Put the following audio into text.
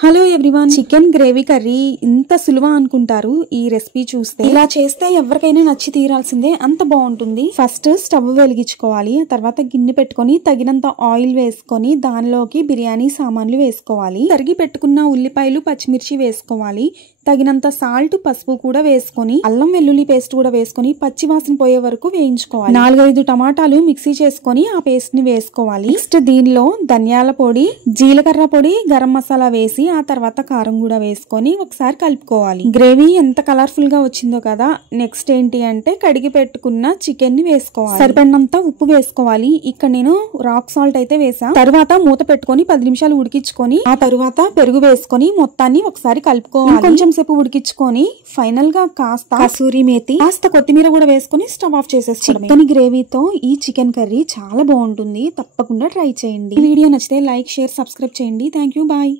Hello everyone, chicken gravy curry ఇంత సులువా అనుకుంటారు. ఈ రెసిపీ చూస్తే ఇలా చేస్తే ఎవరికైనా నచ్చి తీరాల్సిందే, అంత బాగుంటుంది. ఫస్ట్ స్టవ్ వెలిగించుకోవాలి. తర్వాత గిన్నె పెట్టుకొని తగినంత ఆయిల్ వేసుకొని దానిలోకి బిర్యానీ సామాన్లు వేసుకోవాలి. తరిగి పెట్టుకున్న ఉల్లిపాయలు, పచ్చిమిర్చి వేసుకోవాలి. తగినంత సాల్ట్, పసుపు కూడా వేసుకొని అల్లం వెల్లుల్లి పేస్ట్ కూడా వేసుకొని పచ్చి వాసన పోయే వరకు వేయించుకోవాలి. 4-5 టమాటాలు మిక్సీ చేసుకొని ఆ పేస్ట్ ని వేసుకోవాలి. నెక్స్ట్ దీనిలో ధనియాల పొడి, జీలకర్ర పొడి, గరం మసాలా వేసి ఆ తర్వాత కారం కూడా వేసుకొని ఒకసారి కలుపుకోవాలి. గ్రేవీ ఎంత కలర్ఫుల్ గా వచ్చిందో కదా. నెక్స్ట్ ఏంటి అంటే కడిగి పెట్టుకున్న చికెన్ ని వేసుకోవాలి. సరిపడినంత ఉప్పు వేసుకోవాలి. ఇక్కడ నేను రాక్ సాల్ట్ అయితే వేసా. తర్వాత మూత పెట్టుకొని 10 నిమిషాలు ఉడికించుకొని ఆ తర్వాత పెరుగు వేసుకొని మొత్తాన్ని ఒకసారి కలుపుకోవాలి. కొంచెం సేపు ఉడికించుకొని ఫైనల్ గా కాస్త కసూరి మేతి, కాస్త కొత్తిమీర కూడా వేసుకొని స్టవ్ ఆఫ్ చేసేసుకోవడమే. చికెన్ గ్రేవీతో ఈ చికెన్ కర్రీ చాలా బాగుంటుంది. తప్పకుండా ట్రై చేయండి. ఈ వీడియో నచ్చితే లైక్, షేర్, సబ్స్క్రైబ్ చేయండి. Thank you, bye.